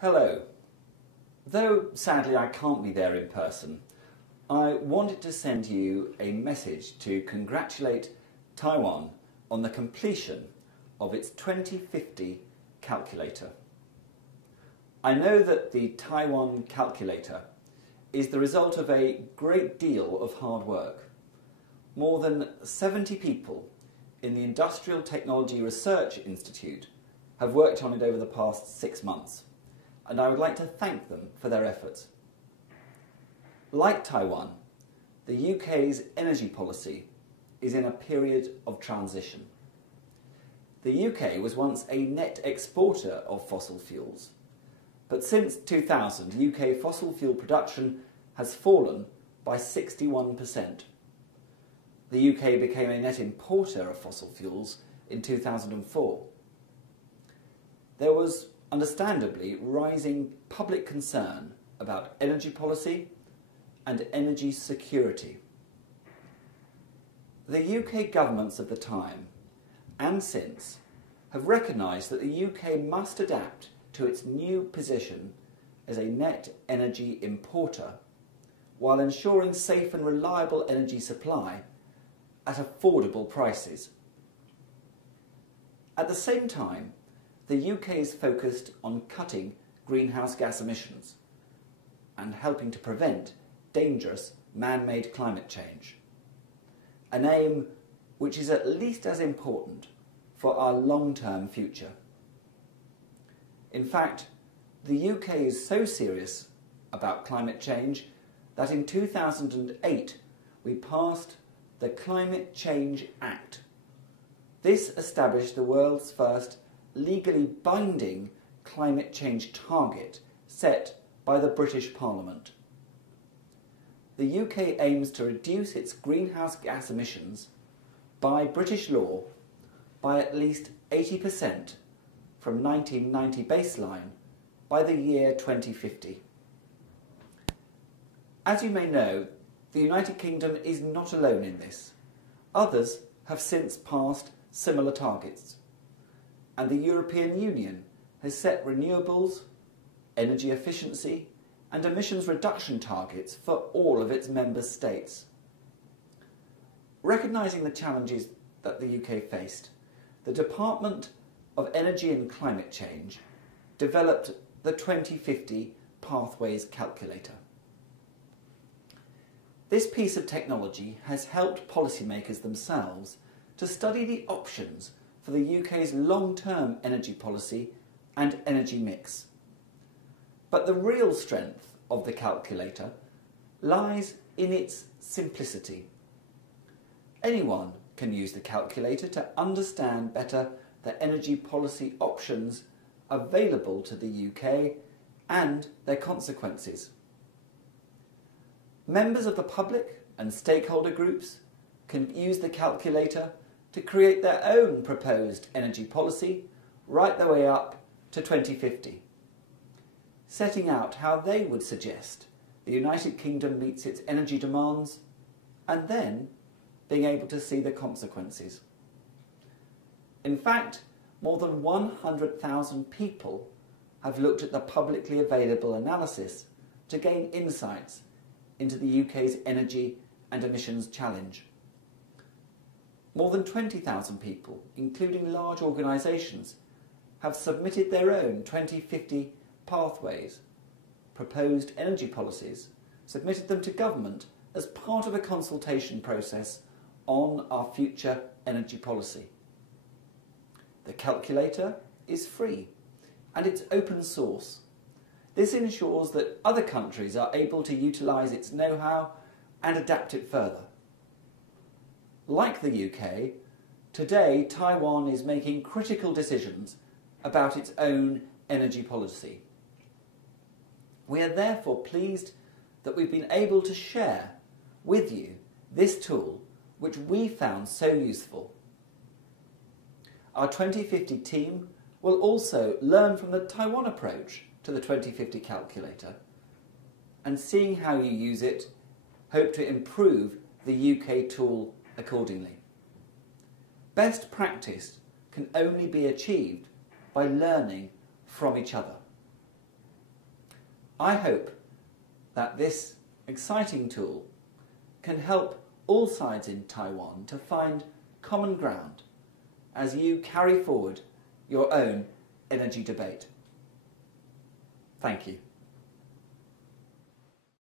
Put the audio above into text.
Hello. Though sadly I can't be there in person, I wanted to send you a message to congratulate Taiwan on the completion of its 2050 calculator. I know that the Taiwan calculator is the result of a great deal of hard work. More than 70 people in the Industrial Technology Research Institute have worked on it over the past 6 months, and I would like to thank them for their efforts. Like Taiwan, the UK's energy policy is in a period of transition. The UK was once a net exporter of fossil fuels, but since 2000 UK fossil fuel production has fallen by 61%. The UK became a net importer of fossil fuels in 2004. There was understandably rising public concern about energy policy and energy security. The UK governments of the time and since have recognised that the UK must adapt to its new position as a net energy importer while ensuring safe and reliable energy supply at affordable prices. At the same time, the UK is focused on cutting greenhouse gas emissions and helping to prevent dangerous man-made climate change, an aim which is at least as important for our long-term future. In fact, the UK is so serious about climate change that in 2008 we passed the Climate Change Act. This established the world's first legally binding climate change target set by the British Parliament. The UK aims to reduce its greenhouse gas emissions by British law by at least 80% from 1990 baseline by the year 2050. As you may know, the United Kingdom is not alone in this. Others have since passed similar targets, and the European Union has set renewables, energy efficiency and emissions reduction targets for all of its member states. Recognising the challenges that the UK faced, the Department of Energy and Climate Change developed the 2050 Pathways Calculator. This piece of technology has helped policymakers themselves to study the options for the UK's long-term energy policy and energy mix. But the real strength of the calculator lies in its simplicity. Anyone can use the calculator to understand better the energy policy options available to the UK and their consequences. Members of the public and stakeholder groups can use the calculator to create their own proposed energy policy right the way up to 2050, setting out how they would suggest the United Kingdom meets its energy demands and then being able to see the consequences. In fact, more than 100,000 people have looked at the publicly available analysis to gain insights into the UK's energy and emissions challenge. More than 20,000 people, including large organisations, have submitted their own 2050 pathways, proposed energy policies, submitted them to government as part of a consultation process on our future energy policy. The calculator is free and it's open source. This ensures that other countries are able to utilise its know-how and adapt it further. Like the UK, today Taiwan is making critical decisions about its own energy policy. We are therefore pleased that we've been able to share with you this tool which we found so useful. Our 2050 team will also learn from the Taiwan approach to the 2050 calculator, and seeing how you use it, hope to improve the UK tool accordingly. Best practice can only be achieved by learning from each other. I hope that this exciting tool can help all sides in Taiwan to find common ground as you carry forward your own energy debate. Thank you.